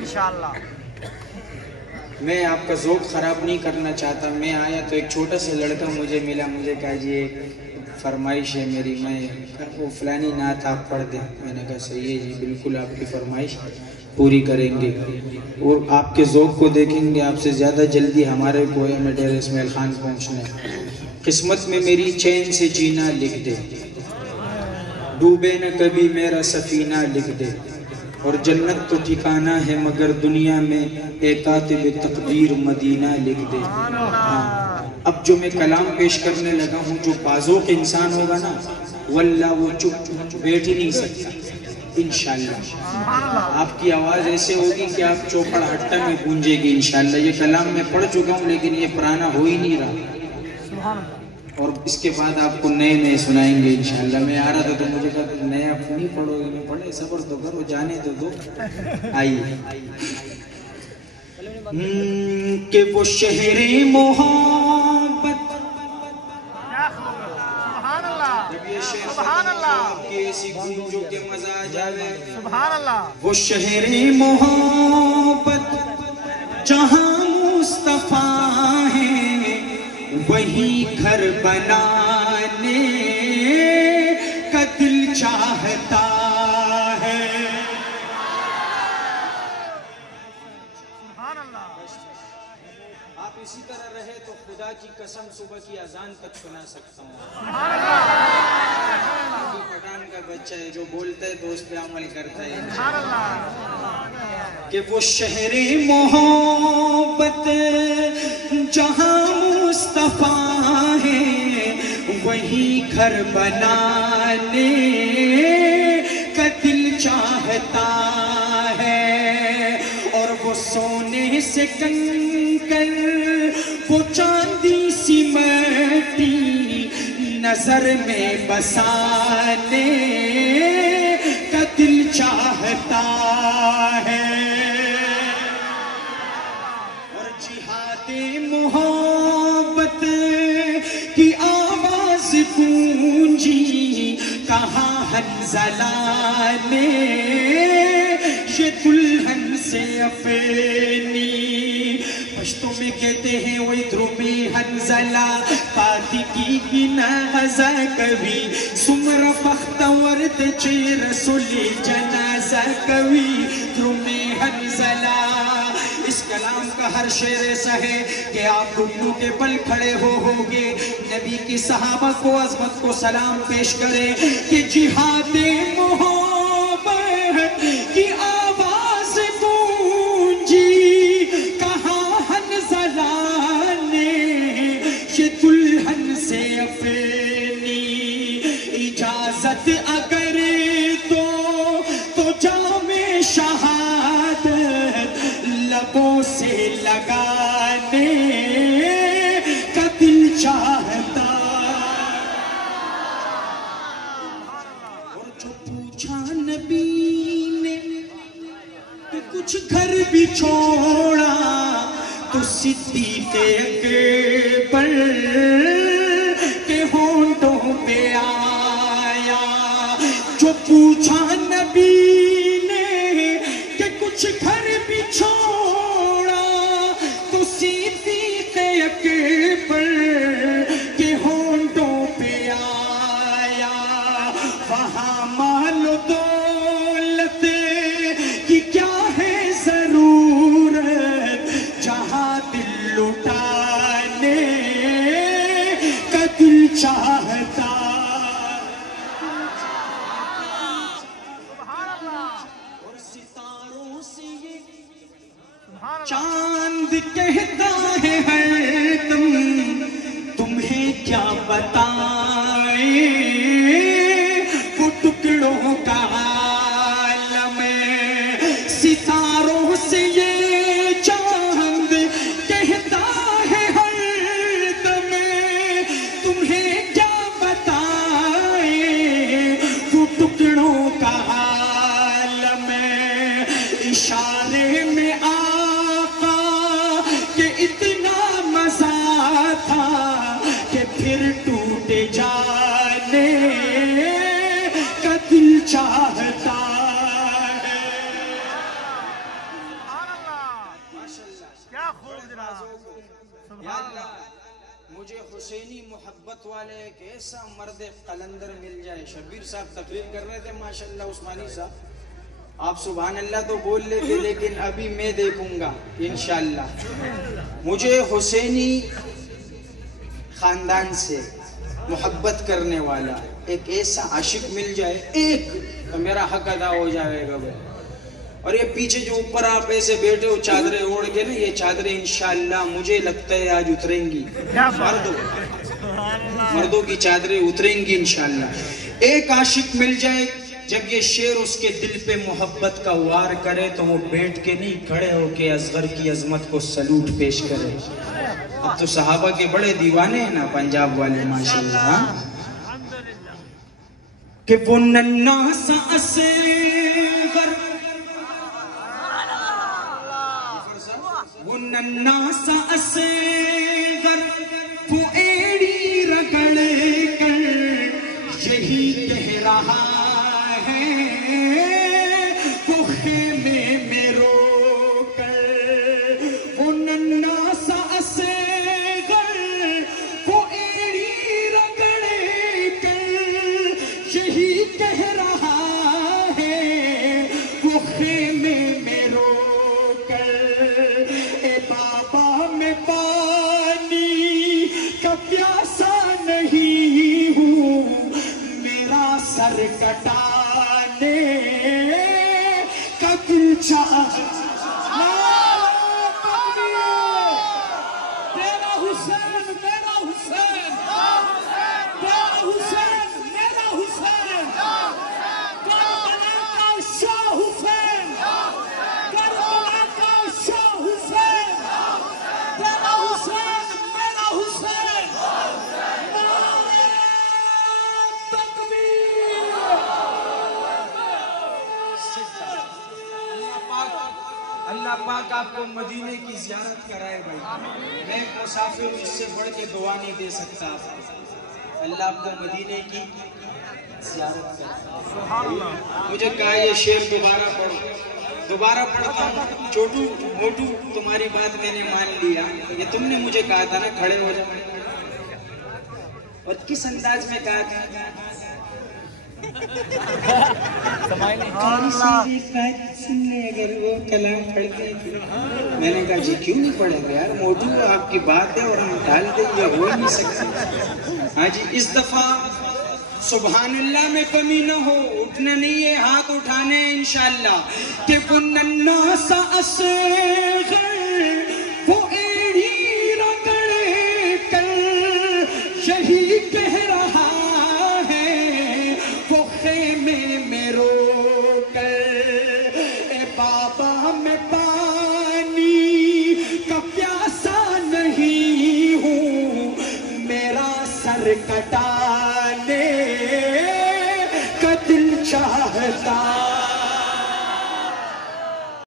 انشاءاللہ۔ میں آپ کا ذوق خراب نہیں کرنا چاہتا. میں آیا تو ایک چھوٹا سا لڑکا مجھے ملا. مجھے کہا جی ایک فرمائش ہے میری، میں وہ فلانی نعت آپ پڑھ دیں. میں نے کہا صحیح ہے جی، بالکل آپ کی فرمائش پوری کریں گے. اور آپ کے ذوق کو دیکھیں گے. آپ سے زیادہ جلدی ہمارے گویا میں ڈیر اسماعیل خان پہنچنا ہے. قسمت میں میری چین سے جینا لکھ دے، ڈوبے نہ کبھی میرا سفینہ لکھ دے. اور جنت تو ٹھکانہ ہے مگر دنیا میں اے کاتب تقدیر مدینہ لکھ دے. اب جو میں کلام پیش کرنے لگا ہوں، جو بازوق انسان ہوگا نا واللہ وہ چپ بیٹھ ہی نہیں سکتا. انشاءاللہ آپ کی آواز ایسے ہوگی کہ آپ چوپڑ ہٹا میں گونجے گی انشاءاللہ. یہ کلام میں پڑھ چکا ہوں لیکن یہ پرانا ہو ہی نہیں رہا، اور اس کے بعد آپ کو نئے نئے سنائیں گے انشاءاللہ. میں آ رہا تھا تو مجھے کہا نیا نہیں پڑھو گے. میں پڑھے صبر تو کرو، جانے تو دو. آئیے کہ وہ شہر محبت، سبحان اللہ، جب یہ شہر سبحان اللہ، آپ کی ایسی گونجوں کے مزہ آ جاوے. سبحان اللہ. وہ شہر محبت جہاں مصطفیٰ ہے، وہی گھر بنانے کا دل چاہتا ہے. سبحان اللہ. آپ اسی طرح رہے تو خدا کی قسم صبح کی اذان تک سنا سکتا ہوں. سبحان اللہ. پٹھان کا بچہ ہے جو بولتا ہے تو اس پہ عمل کرتا ہے. سبحان اللہ. کہ وہ شہر محبت جہاں مصطفیٰ ہے، وہی گھر بنانے کا دل چاہتا ہے. اور وہ سونے سے کنکر، وہ چاندی سی مٹی نظر میں بسانے کا دل چاہتا ہے. اور جہاد محبت کی آواز گونجی کہاں حنظلہ نے یہ دلہن سے اپنی. پشتوں میں کہتے ہیں وہ درومی حنظلہ پاتی کی نغزہ کبھی سمر بختورد چی رسول جنازہ کبھی درومی حنظلہ. اس کلام کا ہر شعر ایسا ہے کہ آپ گھٹنوں کے بل کھڑے ہوگے، نبی کی صحابہ کو عظمت کو سلام پیش کریں کہ جہاد محبت کی آواز گونجی کہاں حنظلہ نے یہ دلہن سے اپنی. اجازت اگر تو جام شہادت لبوں سے لگانے کا دل چاہتا. اور جو پوچھا نبی نے کہ کچھ گھر بھی چھوڑا تو صدیق اکبر کے ہونٹوں پہ آیا. جو پوچھا نبی نے کہ کچھ گھر بھی چھوڑا تو صدیق اکبر کے ہونٹوں پہ آیا. وہاں مال و دولت کی کیا ہے ضرورت جہاں دل لٹانے کا دل چاہتا. اور ستاروں سے یہ چاند کہتا ہے ہر دم تمہیں کیا بتائیں وہ ٹکڑوں کا عالم. ستاروں سے یہ چاند کہتا ہے ہر دم تمہیں کیا بتائیں وہ ٹکڑوں کا عالم. اشارے میں آقا کہ اتنا مزہ تھا کہ پھر ٹوٹ جانے کا دل چاہتا ہے. نمازوں کو. یا اللہ مجھے حسینی محبت والے ایک ایسا مرد قلندر مل جائے. شبیر صاحب تقریر کر رہے تھے ماشاءاللہ عثمانی صاحب, آپ سبحان اللہ تو بول لیتے لیکن ابھی میں دیکھوں گا انشاءاللہ. مجھے حسینی خاندان سے محبت کرنے والا ایک ایسا عاشق مل جائے ایک, تو میرا حق ادا ہو جائے گا بھائی. اور یہ پیچھے جو اوپر آپ ایسے بیٹھے ہو چادریں اوڑھ کے نا, یہ چادریں انشاءاللہ مجھے لگتا ہے آج اتریں گی. مردوں کی چادریں اتریں گی انشاءاللہ. ایک عاشق مل جائے, جب یہ شعر اس کے دل پہ محبت کا وار کرے تو وہ بیٹھ کے نہیں کھڑے ہو کے اصغر کی عظمت کو سلوٹ پیش کرے. اب تو صحابہ کے بڑے دیوانے ہیں نا پنجاب والے ماشاءاللہ, کہ وہ ننھا سا اصغر, وہ ننھا سا اصغر وہ ایڑی رگڑ کر یہی کہہ رہا ہے, وہ خیمے میں رو کر. وہ ننھا سا اصغر وہ ایڑی رگڑ کر یہی کہہ رہا ہے, وہ خیمے میں رو کر. اے بابا میں پانی کا پیاسا نہیں ہوں, میرا سر کٹانے کا دل چاہتا. تیرا حسین میرا حسین, تیرا حسین میرا حسین, کربلا کا شاہ حسین, کربلا کا شاہ حسین, تیرا حسین میرا حسین. اللہ پاک آپ کو مدینے کی زیارت کرائے بھائی. میں ایک مسافر ہوں, اس سے بڑھ کے دعا نہیں دے سکتا. اللہ آپ کو مدینے کی زیارت کرائے. مجھے کہا یہ شعر دوبارہ پڑھو, دوبارہ پڑھتا ہوں. چھوٹو موٹو تمہاری بات میں نے مان لیا, یہ تم نے مجھے کہا تھا نا کھڑے ہو جائے, اور کس انداز میں کہا تھا. اگر وہ کلام پڑھتے تھے, میں نے کہا جی کیوں نہیں پڑھیں گے یار, موٹو آپ کی بات ہے اور ہم ڈال دیں گے, ہو نہیں سکتے. ہاں جی اس دفعہ سبحان اللہ میں کمی نہ ہو, اٹھنا نہیں ہے, ہاتھ اٹھانے ہیں انشاءاللہ. کہ وہ ننھا سا اصغر وہ ایڑی رگڑ کر یہی کہہ رہا ہے, وہ خیمے میں رو کر. اے بابا میں پانی کا پیاسا نہیں ہوں, میرا سر کٹانے